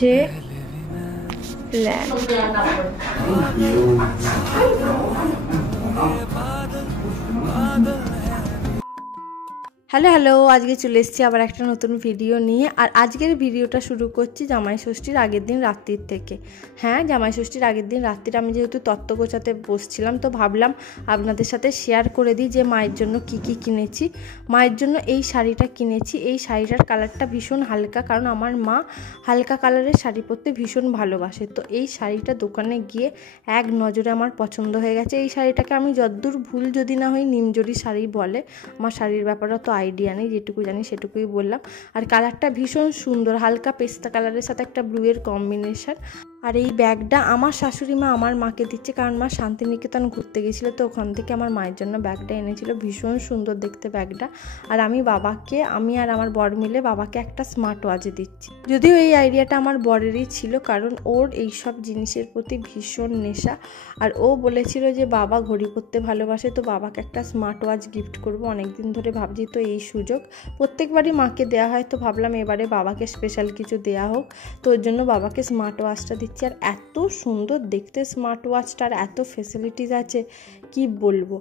হচ্ছে হ্যালো আজকে চলে এসেছি আবার একটা নতুন ভিডিও নিয়ে। আর আজকের ভিডিওটা শুরু করছি জামাই ষষ্ঠীর আগের দিন রাত্রির থেকে। হ্যাঁ, জামাই ষষ্ঠীর আগের দিন রাত্রির আমি যেহেতু তত্ত্ব গোছাতে বসছিলাম, তো ভাবলাম আপনাদের সাথে শেয়ার করে দিই যে মায়ের জন্য কি কি কিনেছি। মায়ের জন্য এই শাড়িটা কিনেছি। এই শাড়িটার কালারটা ভীষণ হালকা, কারণ আমার মা হালকা কালারের শাড়ি পরতে ভীষণ ভালোবাসে। তো এই শাড়িটা দোকানে গিয়ে এক নজরে আমার পছন্দ হয়ে গেছে। এই শাড়িটাকে আমি যতদূর ভুল যদি না হই নিমজরি শাড়ি বলে। আমার শাড়ির ব্যাপারে তো আইডিয়া নেই, যেটুকু জানি সেটুকুই বললাম। আর কালারটা ভীষণ সুন্দর, হালকা পেস্তা কালারের সাথে একটা ব্লু এর কম্বিনেশন। আর এই ব্যাগটা আমার শাশুড়ি মা আমার মাকে দিচ্ছে, কারণ মা শান্তিনিকেতন ঘুরতে গেছিলো, তো ওখান থেকে আমার মায়ের জন্য ব্যাগটা এনেছিল। ভীষণ সুন্দর দেখতে ব্যাগটা। আর আমি আর আমার বর মিলে বাবাকে একটা স্মার্ট ওয়াচ দিচ্ছি। যদিও এই আইডিয়াটা আমার বরেরই ছিল, কারণ ওর এইসব জিনিসের প্রতি ভীষণ নেশা। আর ও বলেছিল যে বাবা ঘড়ি পরতে ভালোবাসে, তো বাবাকে একটা স্মার্ট ওয়াচ গিফট করবো। অনেকদিন ধরে ভাবছি, তো এই সুযোগ প্রত্যেকবারই মাকে দেওয়া হয়, তো ভাবলাম এবারে বাবাকে স্পেশাল কিছু দেওয়া হোক। তো ওর জন্য বাবাকে স্মার্ট ওয়াচটা দিচ্ছি। আর এত সুন্দর দেখতে স্মার্ট ওয়াচটার, এত ফেসিলিটিস আছে কি বলবো।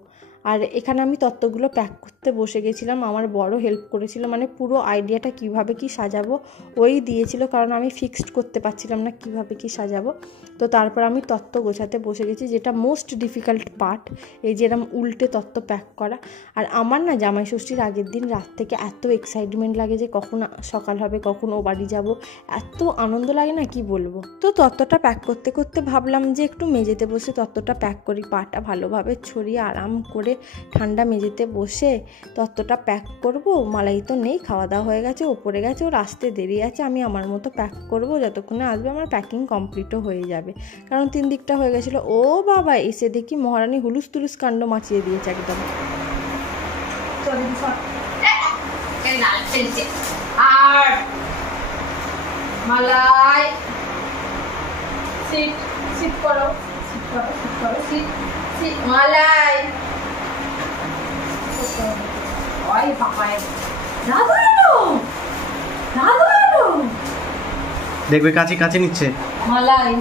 আর এখানে আমি তত্ত্বগুলো প্যাক করতে বসে গেছিলাম, আমার বড় হেল্প করেছিল। মানে পুরো আইডিয়াটা কিভাবে কি সাজাবো ওই দিয়েছিল, কারণ আমি ফিক্সড করতে পারছিলাম না কিভাবে কি সাজাবো। তো তারপর আমি তত্ত্ব গোছাতে বসে গেছি, যেটা মোস্ট ডিফিকাল্ট পার্ট, এই যে এরকম উল্টে তত্ত্ব প্যাক করা। আর আমার না জামাই ষষ্ঠীর আগের দিন রাত থেকে এত এক্সাইটমেন্ট লাগে যে কখন সকাল হবে, কখন ও বাড়ি যাবো, এত আনন্দ লাগে না কি বলবো। তো তত্ত্বটা প্যাক করতে করতে ভাবলাম যে একটু মেঝেতে বসে তত্ত্বটা প্যাক করি, পাটা ভালোভাবে ছড়িয়ে আরাম করে ঠান্ডা মেঝেতে বসে তত্ত্বটা প্যাক করব। মালাই তো নেই, খাওয়া দাওয়া হয়ে গেছে, ওপরে গেছে, ওর আসতে দেরি আছে। আমি আমার মতো প্যাক করব, যতক্ষণে আসবে আমার প্যাকিং কমপ্লিটও হয়ে যাবে, কারণ 3 দিকটা হয়ে গেছিলো। ও বাবা, এসে দেখি মহারানী হুলুস তুলুস কাণ্ড মাচিয়ে দিয়েছে একদম। আর মালাই সিট সিট করো, সিট করো, সিট করো, সিট সিট মালাই। ওই বাবাই, দাদু এলো, দাদু এলো, দেখবে কাছে কাছে নিচ্ছে মালাই।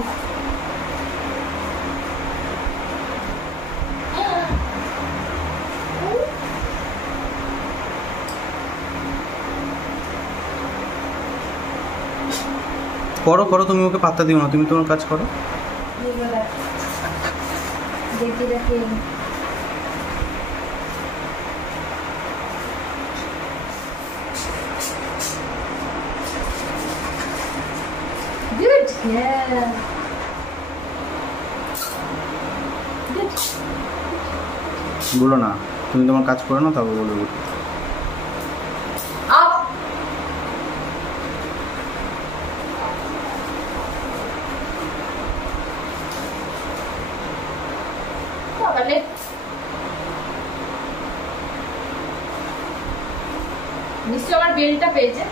করো করো, তুমি ওকে পাত্তা দিও না, তুমি তোমার কাজ করো। দেখি দেখি good, yeah, good. বলো না, তুমি তোমার কাজ করো না, তারপর বলবো। নিশ্চয় আমার বেলটা পেয়েছে।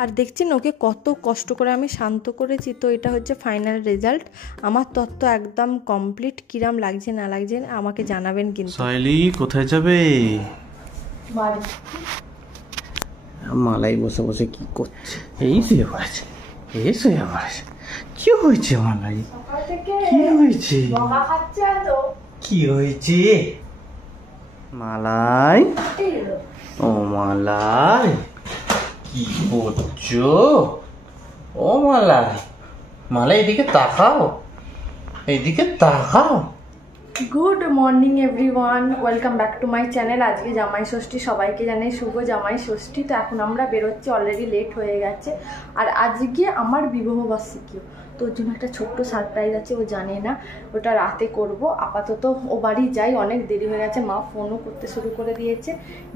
আর দেখছেন ওকে কত কষ্ট করে আমি শান্ত করেছি। তো এটা হচ্ছে ফাইনাল রেজাল্ট। আমার তত্ত্ব একদম কমপ্লিট। কিরাম লাগছে না লাগছে আমাকে জানাবেন কিন্তু। সাইলি কোথায় যাবে? মালাই বসে বসে কি করছে? এই শুয়ে পড়েছে, এই শুয়ে পড়েছে। কি হয়েছে মালাই? কি হয়েছে? কি হয়েছে মালাই? ও মালাই, কি করছো? ও মালাই, মালাই এদিকে তাকাও, এইদিকে তাকাও। Good morning everyone, welcome back to my channel. আজকে জামাই ষষ্ঠী, সবাইকে জানাই শুভ জামাই ষষ্ঠী। তো এখন আমরা বেরোচ্ছি, অলরেডি লেট হয়ে গেছে। আর আজকে আমার বিবাহবার্ষিকীও, তো ওর জন্য একটা ছোট্ট সারপ্রাইজ আছে, ও জানে না, ওটা রাতে করব। আপাতত ও বাড়ি যাই, অনেক দেরি হয়ে গেছে, মা ফোনও করতে শুরু করে দিয়েছে।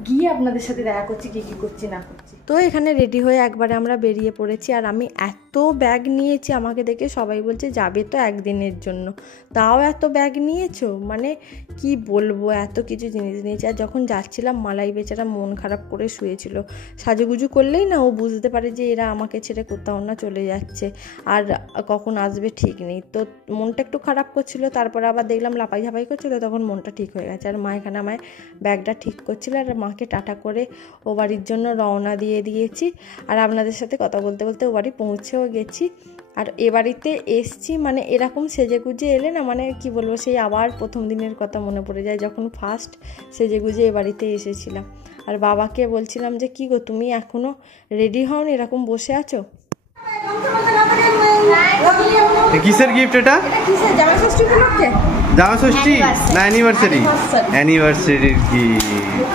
গিয়ে আপনাদের সাথে দেখা করছি কি কি করছি না করছি। তো এখানে রেডি হয়ে একবারে আমরা বেরিয়ে পড়েছি। আর আমি এত ব্যাগ নিয়েছি, আমাকে দেখে সবাই বলছে যাবে তো একদিনের জন্য, তাও এত ব্যাগ নিয়েছো, মানে কি বলবো, এত কিছু জিনিস নিয়েছি। আর যখন যাচ্ছিলাম মালাই বেচারা মন খারাপ করে শুয়েছিল। সাজুগুজু করলেই না ও বুঝতে পারে যে এরা আমাকে ছেড়ে কোথাও না চলে যাচ্ছে, আর কখন আসবে ঠিক নেই। তো মনটা একটু খারাপ করছিল, তারপরে আবার দেখলাম লাপাই ঝাপাই করছিল, তখন মনটা ঠিক হয়ে গেছে। আর মা এখানে আমায় ব্যাগটা ঠিক করছিল, আর মাকে টাটা করে ও বাড়ির জন্য রওনা দিয়ে দিয়েছি। আর আপনাদের সাথে কথা বলতে বলতে ও বাড়ি পৌঁছেও গেছি। আর এ বাড়িতে এসছি, মানে এরকম সেজে গুজে এলে না, মানে কি বলবো, সেই আবার প্রথম দিনের কথা মনে পড়ে যায় যখন ফার্স্ট সেজে গুজে এ বাড়িতে এসেছিলাম। আর বাবাকে বলছিলাম যে কি গো, তুমি এখনো রেডি হওনি, এরকম বসে আছো। কিসের গিফট এটা? জামাই ষষ্ঠী উপলক্ষে। জামাই ষষ্ঠী না অ্যানিভার্সারি? অ্যানিভার্সারির গিফট।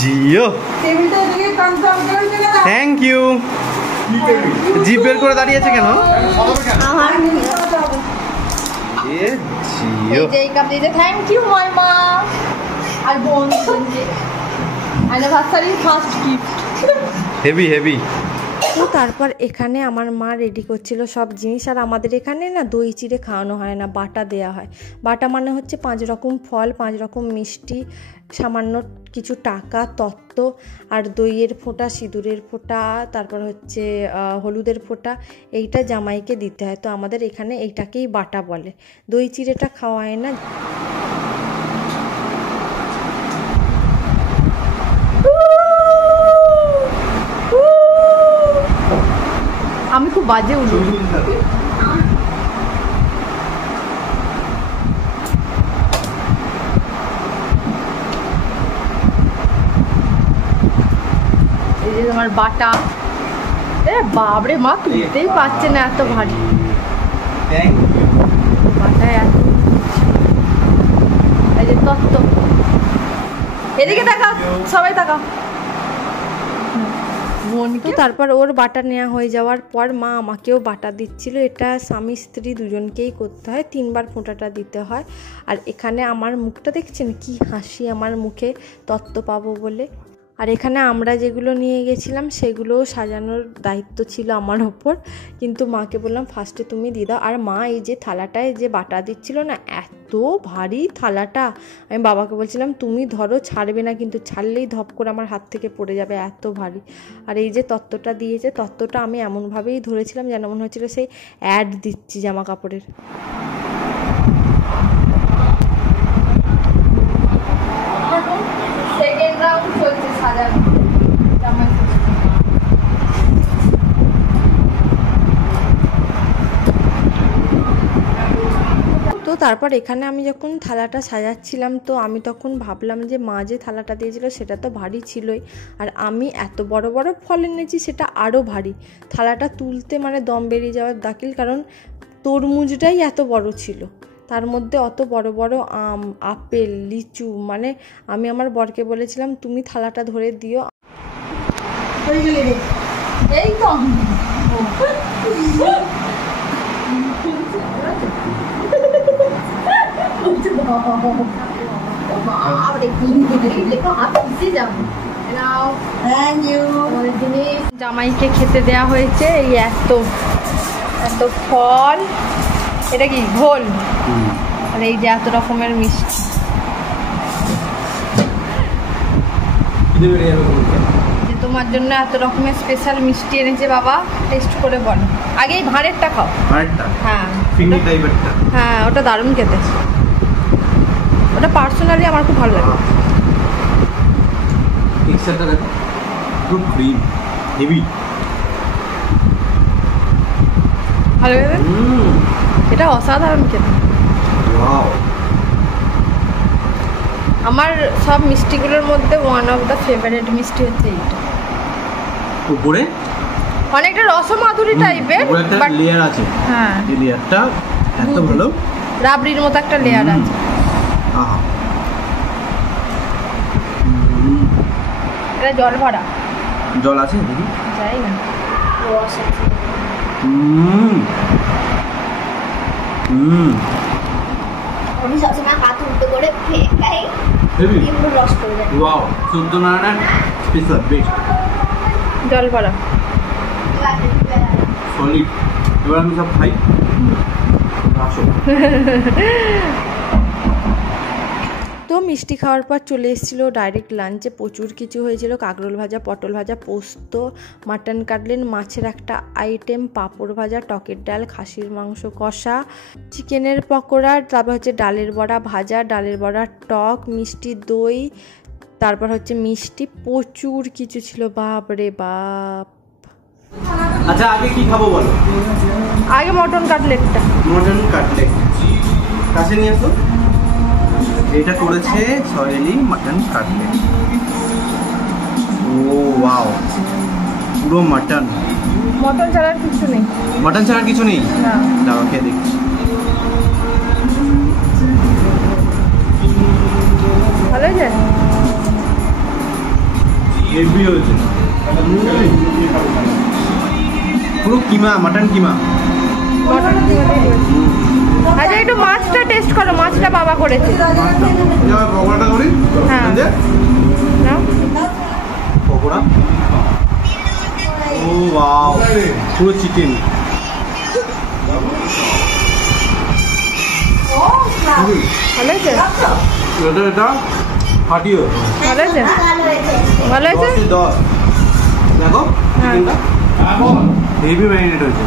জিও, থ্যাংক ইউ। জিপ বের করে দাঁড়িয়ে আছে কেন? জিও, থ্যাংক ইউ মাই মা। আর বোন anniversary first gift. Heavy heavy. তো তারপর এখানে আমার মা রেডি করছিল সব জিনিস। আর আমাদের এখানে না দই চিড়ে খাওয়ানো হয় না, বাটা দেয়া হয়। বাটা মানে হচ্ছে 5 রকম ফল, 5 রকম মিষ্টি, সামান্য কিছু টাকা, তত্ত্ব, আর দইয়ের ফোঁটা, সিঁদুরের ফোঁটা, তারপর হচ্ছে হলুদের ফোঁটা, এইটা জামাইকে দিতে হয়। তো আমাদের এখানে এইটাকেই বাটা বলে, দই চিড়েটা খাওয়ায় না। আমি খুব বাজে উঠি। এই যে তোমার বাটা, বাবরে মা তুলতেই পারছে না, এত ভারী বাটা, এত। এই যে তত্ত্ব, এদিকে তাকাও, সবাই তাকাও। তো তারপর ওর বাটা নেওয়া হয়ে যাওয়ার পর মা আমাকেও বাটা দিচ্ছিল। এটা স্বামী স্ত্রী দুজনকেই করতে হয়, 3 বার ফোঁটাটা দিতে হয়। আর এখানে আমার মুখটা দেখছেন, কি হাসি আমার মুখে তত্ত্ব পাবো বলে। আর এখানে আমরা যেগুলো নিয়ে গেছিলাম সেগুলোও সাজানোর দায়িত্ব ছিল আমার ওপর, কিন্তু মাকে বললাম ফার্স্টে তুমি দিয়ে দাও। আর মা এই যে থালাটায় যে বাটা দিচ্ছিল না, এত ভারী থালাটা, আমি বাবাকে বলছিলাম তুমি ধরো, ছাড়বে না কিন্তু, ছাড়লেই ধপ করে আমার হাত থেকে পড়ে যাবে, এত ভারী। আর এই যে তত্ত্বটা দিয়েছে, তত্ত্বটা আমি এমনভাবেই ধরেছিলাম যেন মনে হচ্ছিল সেই অ্যাড দিচ্ছি জামা কাপড়ের। সেকেন্ড রাউন্ড চলছে সাজানো জামাই ষষ্ঠী। তো তারপর এখানে আমি যখন থালাটা সাজাচ্ছিলাম, তো আমি তখন ভাবলাম যে মা যে থালাটা দিয়েছিল সেটা তো ভারী ছিলই, আর আমি এত বড় বড় ফল এনেছি সেটা আরও ভারী। থালাটা তুলতে মানে দম বেরিয়ে যাওয়ার দাখিল, কারণ তরমুজটাই এত বড় ছিল, তার মধ্যে অত বড় বড় আম, আপেল, লিচু। মানে আমি আমার বরকে বলেছিলাম তুমি থালাটা ধরে দিও। এই তো জামাইকে খেতে দেয়া হয়েছে এই এত এত ফল, এটা কি ঘোল, আর এই যে এত রকমের মিষ্টি। যে তোমার জন্য এত রকমের স্পেশাল মিষ্টি এনেছে বাবা, টেস্ট করে বলো। আগে এই ভাঁড়েরটা খাও। হ্যাঁ হ্যাঁ, ওটা দারুণ খেতে, ওটা পার্সোনালি আমার খুব ভালো লাগে। ভালো লাগে, এটা অসাধারণ খেতে। আমার সব মিষ্টিগুলোর মধ্যে ওয়ান অফ দ্য ফেভারিট মিষ্টি হচ্ছে এইটা। উপরে অনেকটা রসমাধুরী টাইপের, বাট লেয়ার আছে। হ্যাঁ, এই লেয়ারটা এত ভালো, রাবড়ির মতো একটা লেয়ার আছে। আহা, এটা জল ভরা, জল আছে দেখি, যাই না, রস আছে। আমি সবসময় হাত উল্টো করে খাই। হেভি পুরো রস করে যায়। ওয়াও সূর্যনারায়ণ স্পেশাল বেস্ট জল ভরা সলিড। এবার আমি সব খাই। আসো। তো মিষ্টি খাওয়ার পর চলে এসেছিলো ডাইরেক্ট লাঞ্চে। প্রচুর কিছু হয়েছিল, কাঁকরোল ভাজা, পটল ভাজা, পোস্ত, মাটন কাটলেন, মাছের একটা আইটেম, পাঁপড় ভাজা, টকের ডাল, খাসির মাংস কষা, চিকেনের পকোড়া, তারপর হচ্ছে ডালের বড়া ভাজা, ডালের বড়া টক, মিষ্টি দই, তারপর হচ্ছে মিষ্টি, প্রচুর কিছু ছিল, বাপ রে বাপ। আচ্ছা আগে কি খাবো বলো? আগে মটন কাটলেটটা। মটন কাটলেট কাছে নিয়ে আসো। এটা করেছে সয়েলি মাটন কাটলেট। ও ওয়াও, পুরো মাটন। মটন ছাড়া আর কিছু নেই। মাটন ছাড়া কিছু নেই? না। দাও খেয়ে দেখছি। ভালো হয়েছে? হেভি হয়েছে। পুরো কিমা, মাটন কিমা। মটন আচ্ছা একটু মাছটা টেস্ট করো, মাছটা বাবা করেছে। পকোড়াটা করি। হ্যাঁ নাও। পকোড়া। ও ওয়াও, পুরো চিকেন। ভালো হয়েছে? এটা ফাটিও। ভালো হয়েছে? ভালো হয়েছে? 10 দেখো চিকেনটা হেভি ম্যারিনেট হয়েছে।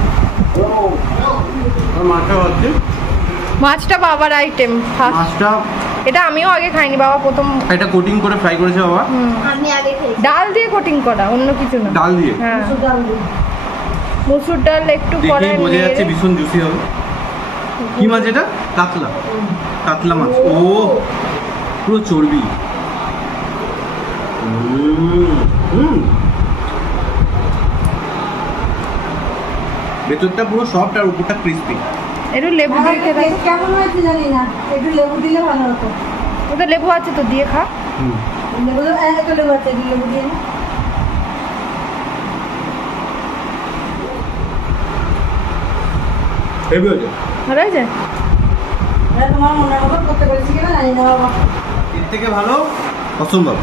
মাছটা হচ্ছে, মাছটা বাবার আইটেম। মাছটা এটা আমিও আগে খাইনি, বাবা প্রথম। এটা কোটিং করে ফ্রাই করেছে বাবা। আমি আগে খেয়েছি। ডাল দিয়ে কোটিং করা, অন্য কিছু না। ডাল দিয়ে। হ্যাঁ মসুর ডাল একটু পরে দেখেই বোঝা যাচ্ছে ভীষণ জুসি হবে। কি মাছ এটা? কাতলা, কাতলা মাছ। ও পুরো চর্বি। ভেতরটা পুরো সফট আর উপরটা ক্রিস্পি। একটু লেবু দিয়ে খেতে। কেমন হয়েছে জানি না, একটু লেবু দিলে ভালো হতো। ওটা লেবু আছে তো, দিয়ে খা। লেবু একটু লেবু আছে, লেবু দিয়ে নে। হেভি হয়েছে। ভালো হয়েছে? এটা তোমার মনের মতো করতে পেরেছি কিনা জানি না বাবা। এর থেকে ভালো অসম্ভব।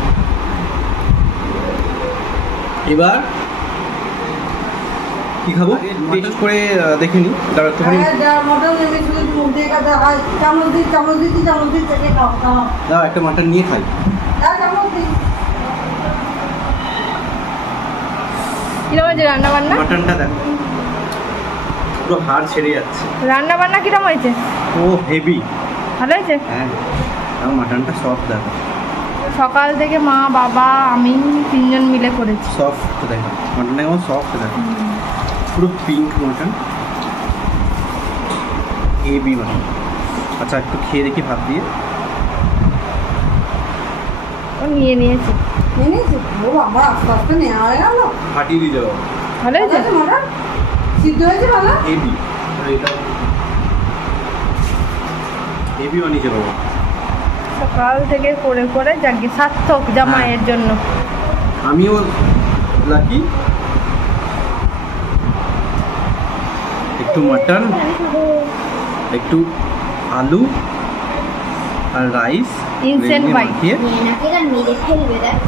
এবার কি খাবো টেস্ট করে দেখে নি। তারপর একটুখানি মটন নেবে শুধু মুখ দিয়ে খাতে হয়। চামচ দিচ্ছি চেটে খাও খাও। দাও, একটা মাটন নিয়ে খাই। চামচ দিই। কিরম হয়েছে রান্না বান্না? মাটনটা দেখো পুরো হাড় ছেড়ে যাচ্ছে। রান্না বান্না কিরম হয়েছে? ও হেভি। ভালো হয়েছে? হ্যাঁ, আর মাটনটা সফট দেখো। সকাল থেকে মা বাবা আমি তিনজন মিলে করেছি। সফট দেখো মাটনটা কেমন সফট দেখো, পুরো পিঙ্ক মাটন, হেভি মাটন। আচ্ছা একটু খেয়ে দেখি ভাত দিয়ে। ও নিয়ে নিয়েছে। নিয়েছি। ও বাবা আস্তে আস্তে নেওয়া হয়ে গেল। ফাটিয়ে দিয়ে যাবো। ভালো হয়েছে? মটন সিদ্ধ হয়েছে ভালো। হেভি। এটা হেভি বানিয়েছে বাবা। সকাল থেকে করে করে যাকে সার্থক জামাইয়ের জন্য। আমিও লাকি। একটু মাটন, একটু আলু আর রাইস ইনস্ট্যান্ট বাইট। মেয়েনাকে আর মেরে ফেলবে দেখ।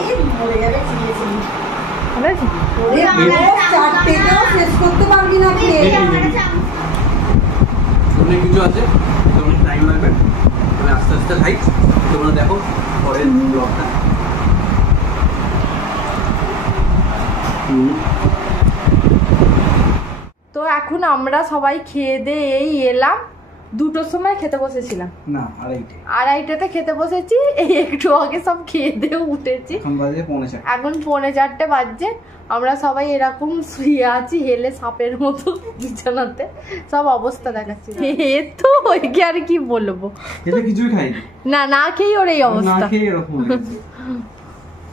এই মরে যাবে চিড়ে চিড়ে। ভালো হয়েছে? চারটেতেও শেষ করতে পারবি না খেয়ে। অনেক কিছু আছে, অনেক টাইম লাগবে। আমি আস্তে আস্তে খাই, তোমরা দেখো পরের ব্লগটা। তো এখন আমরা সবাই খেয়ে দিয়ে এই এলাম। 2টোর সময় খেতে বসেছিলাম। না, 2:30টাতে খেতে বসেছি। এই একটু আগে সব খেয়ে দিয়ে উঠেছি। এখন বাজে 3:45। এখন 3:45 বাজছে। আমরা সবাই এরকম শুয়ে আছি হেলে সাপের মতো বিছানাতে। সব অবস্থা দেখাচ্ছি। এ তো ওইকে আর কি বলবো। এটা কিছুই খাইনি। না খেয়ে ওর এই না অবস্থা। খেয়ে এরকম হয়েছে।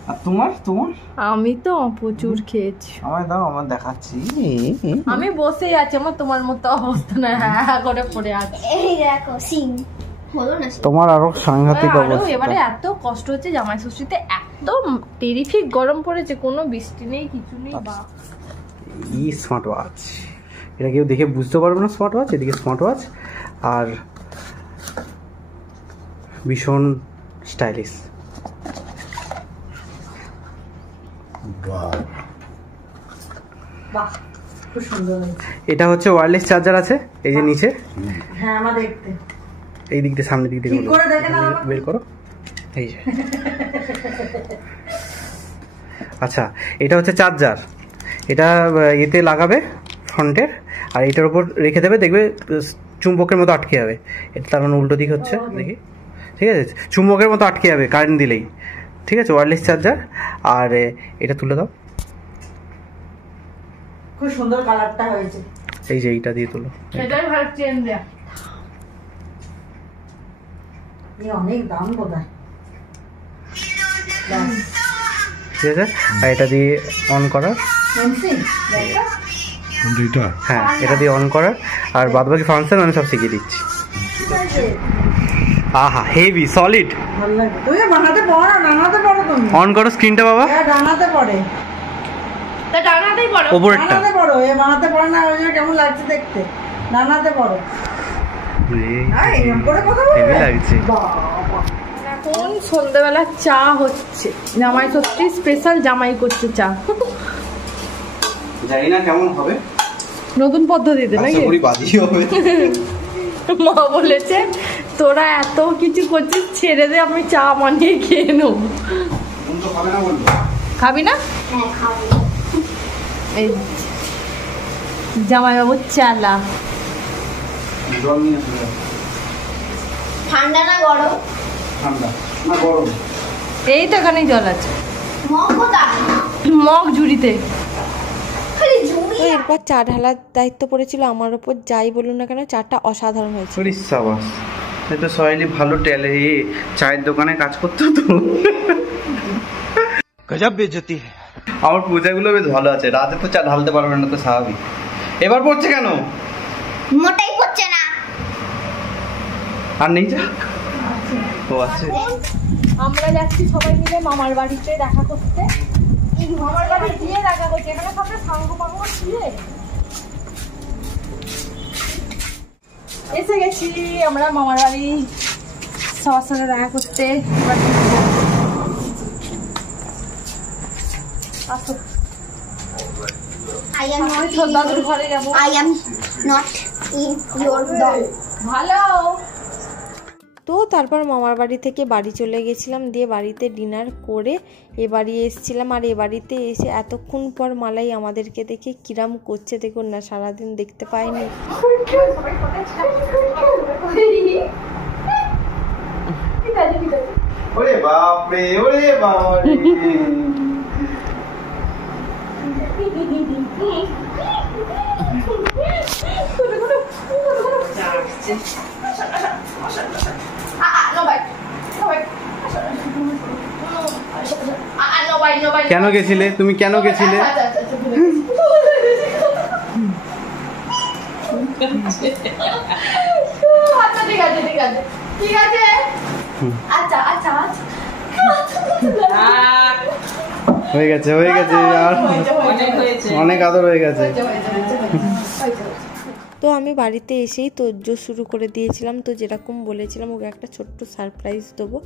আর তোমার? আমি তো প্রচুর খেয়েছি। আমায় দাও, আমার দেখাচ্ছি। আমি বসেই আছি, আমার তোমার মতো অবস্থা না, হ্যাঁ করে পড়ে আছে। এই দেখো সিং হলো না। তোমার আরো সাংঘাতিক আরো অবস্থা। এবারে এত কষ্ট হচ্ছে জামাই ষষ্ঠীতে, এত টেরিফিক গরম পড়েছে, কোনো বৃষ্টি নেই কিছু নেই। বা এই স্মার্ট ওয়াচ, এটা কেউ দেখে বুঝতে পারবে না স্মার্ট ওয়াচ। এদিকে স্মার্ট ওয়াচ আর ভীষণ স্টাইলিশ। বাহ, খুব সুন্দর হয়েছে। এটা হচ্ছে ওয়্যারলেস চার্জার আছে এই যে নিচে। হ্যাঁ, আমার দেখতে এই দিক দিয়ে সামনের দিক দিয়ে ঠিক করে দেখে না বাবা। বের করো, এই যে। আচ্ছা, এটা হচ্ছে চার্জার। এটা এতে লাগাবে ফ্রন্টের, আর এটার উপর রেখে দেবে, দেখবে চুম্বকের মতো আটকে যাবে। এটা তার মানে উল্টো দিক হচ্ছে, দেখি, ঠিক আছে, চুম্বকের মতো আটকে যাবে কারেন্ট দিলেই। ঠিক আছে, ওয়্যারলেস চার্জার। আর এটা তুলে দাও। খুব সুন্দর কালারটা হয়েছে। এই যে এইটা দিয়ে তুলো। সেটাই ভালো চেন দেয়া। এই অনেক দাম বোধহয়। ঠিক আছে, আর এটা দিয়ে অন করার। হ্যাঁ, এটা দিয়ে অন করার, আর বাদ বাকি ফাংশন আমি সব শিখিয়ে দিচ্ছি। আহা, হেভি সলিড। ভালো লাগে। তুমি বানাতে পারো না, ডানাতে পারো তুমি। অন করো স্ক্রিনটা বাবা। হ্যাঁ, ডানাতে পড়ে। তা ডানাতেই পড়ো। ওপরেরটা। ডানাতে পড়ো, এ বানাতে পারে না, ওই জন্য কেমন লাগছে দেখতে। ডানাতে পড়ো। আয়, এরকম করে কথা বলবে? হেভি লাগছে। বাবা। এখন সন্ধ্যাবেলা চা হচ্ছে, জামাই ষষ্ঠী স্পেশাল জামাই করছে চা। জানি না কেমন হবে, নতুন পদ্ধতিতে নাকি? বাদি হবে। মা বলেছে তোরা এত কিছু করছিস, ছেড়ে দে, আমি চা বানিয়ে খেয়ে নেবো। খাবি না? এই জামাইবাবুর চালা। ঠান্ডা না গরম? এই তো এখানেই জল আছে, মগ কোথায়? মগ ঝুড়িতে। খালি জমি। তো এরপর চা ঢালার দায়িত্ব পড়েছিল আমার ওপর। যাই বলুন না কেন, চাটা অসাধারণ হয়েছে। সাবাস, এটা সয়েলি ভালো ট্যালে চায়ের দোকানে কাজ করতো তো। গজব বেজতি। আমার পূজাগুলো বেশ ভালো আছে, রাতে তো চা ঢালতে পারবে না, তো স্বাভাবিক। এবার পড়ছে কেন? মোটাই পড়ছে না। আর নেই চা? ও আছে। আমরা যাচ্ছি সবাই মিলে মামার বাড়িতে দেখা করতে। মামার বাড়ি গিয়ে দেখা করছে, এখানে সবাই সাঙ্গ পাঙ্গ ছিলে। এসে গেছি আমরা মামার বাড়ি, সবার সাথে দেখা করতে। আসো, I am not তোর দাদুর ঘরে যাবো। I am not in your dog. ভালো। তো তারপর মামার বাড়ি থেকে বাড়ি চলে গেছিলাম, দিয়ে বাড়িতে ডিনার করে এ বাড়ি এসেছিলাম। আর এ বাড়িতে এসে এতক্ষণ পর মালাই আমাদেরকে দেখে কিরাম করছে দেখুন না, সারাদিন দেখতে পাইনি। ওরে বাপ রে, ওরে বাবা রে। কেন গেছিলে তুমি, কেন গেছিলে? আচ্ছা ঠিক আছে, ঠিক আছে, ঠিক আছে। আচ্ছা আচ্ছা আচ্ছা, হয়ে গেছে, হয়ে গেছে, আর অনেক আদর হয়ে গেছে। তো আমি বাড়িতে এসেই তোড়জোড় শুরু করে দিয়েছিলাম। তো যেরকম বলেছিলাম ওকে একটা ছোট্ট সারপ্রাইজ দেবো,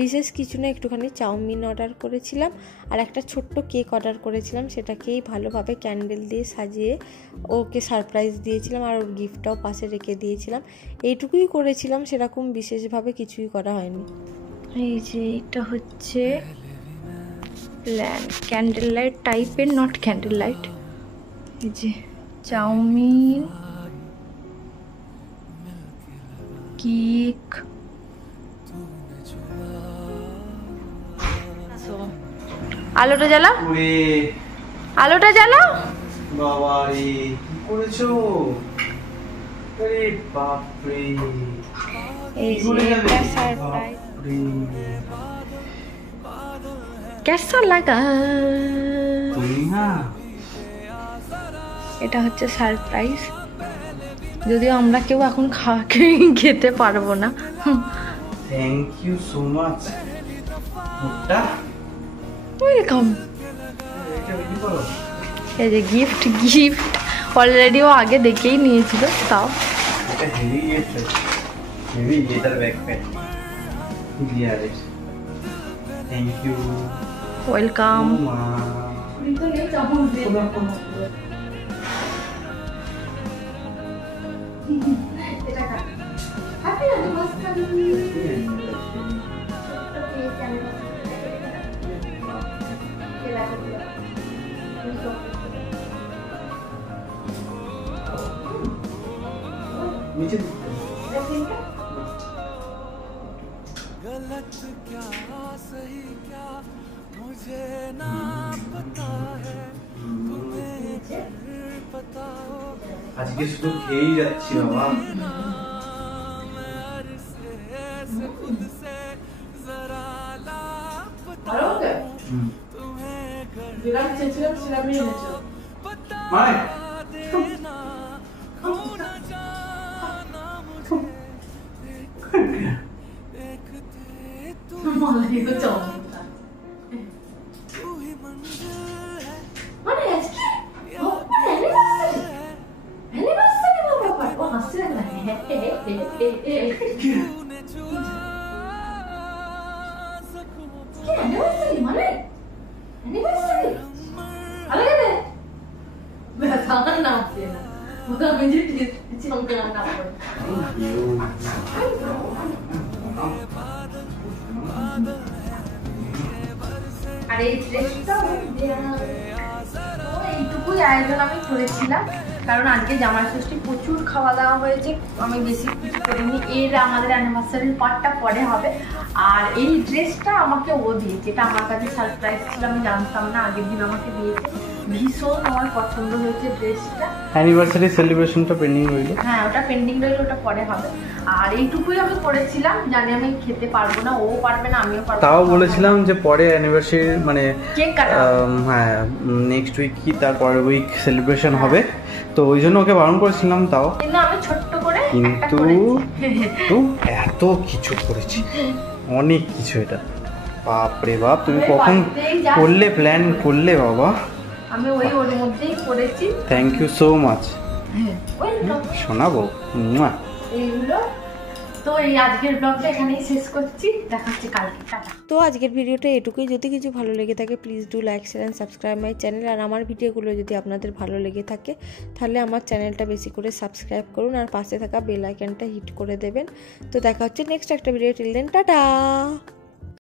বিশেষ কিছু না, একটুখানি চাউমিন অর্ডার করেছিলাম আর একটা ছোট্ট কেক অর্ডার করেছিলাম। সেটাকেই ভালোভাবে ক্যান্ডেল দিয়ে সাজিয়ে ওকে সারপ্রাইজ দিয়েছিলাম, আর ওর গিফটটাও পাশে রেখে দিয়েছিলাম। এইটুকুই করেছিলাম, সেরকম বিশেষভাবে কিছুই করা হয়নি। এই যে এটা হচ্ছে ক্যান্ডেল লাইট টাইপের, নট ক্যান্ডেল লাইট। এই যে চাউমিন, কেক, আলোটা জ্বালা, আলোটা জ্বালা। বাবা রে, কি করেছো? আরে বাপ রে, এই যে এটা সারপ্রাইজ। কেসা লাগা? তুমি না, এটা হচ্ছে সারপ্রাইজ, যদিও আমরা কেউ এখন খেতে পারবো না। Thank you so much. Welcome. এই যে গিফট, গিফট অলরেডি ও আগে দেখেই নিয়েছিল, তাও এটা হেভি গিফট, হেভি এটার ব্যাকপ্যাক। ডিয়ারের। Thank you. ওয়েলকাম। মা নিচে गलत क्या सही क्या मुझे ना पता है तुम्हें पता हो আজকে শুধু খেয়েই যাচ্ছি বাবা। से खुद से जरा लापता तुम्हें মানে देना हो न जाना मुझे देखते तू तू ही मंजिल है तूने छुआ जख्मों আর এই ড্রেসটা এইটুকুই আয়োজন আমি করেছিলাম, কারণ আজকে জামাই ষষ্ঠী প্রচুর খাওয়া দাওয়া হয়েছে, আমি বেশি কিছু করিনি। এর আমাদের অ্যানিভার্সারির পার্টটা পরে হবে। আর এই ড্রেসটা আমাকে ও দিয়েছে, এটা আমার কাছে সারপ্রাইজ ছিল, আমি জানতাম না, আগের দিন আমাকে দিয়েছে। ভীষণ আমার পছন্দ হয়েছে ড্রেসটা। অ্যানিভার্সারি সেলিব্রেশনটা পেন্ডিং রইল। হ্যাঁ, ওটা পেন্ডিং রইল, ওটা পরে হবে। আর এইটুকুই আমি করেছিলাম, জানি আমি খেতে পারবো না, ও পারবে না, আমিও পারবো না। তাও বলেছিলাম যে পরে অ্যানিভার্সারি মানে কেক কাটা হ্যাঁ নেক্সট উইক কি তার পরের উইক সেলিব্রেশন হবে, তো ওই জন্য ওকে বারণ করেছিলাম। তাও কিন্তু আমি ছোট্ট করে কিন্তু এত কিছু করেছি, অনেক কিছু। এটা বাপরে বাপ, তুমি কখন করলে, প্ল্যান করলে বাবা? আমি ওর মধ্যেই করেছি। Thank you so much. Welcome. শোনাবো এইগুলো তো এই আজকের ব্লগটা এখানেই শেষ করছি, দেখা হচ্ছে কালকে, টাটা। তো আজকের ভিডিওটা এটুকুই। যদি কিছু ভালো লেগে থাকে please do like share and subscribe my channel. আর আমার ভিডিওগুলো যদি আপনাদের ভালো লেগে থাকে তাহলে আমার চ্যানেলটা বেশি করে সাবস্ক্রাইব করুন আর পাশে থাকা বেল আইকনটা হিট করে দেবেন। তো দেখা হচ্ছে নেক্সট একটা ভিডিও। Till then tata.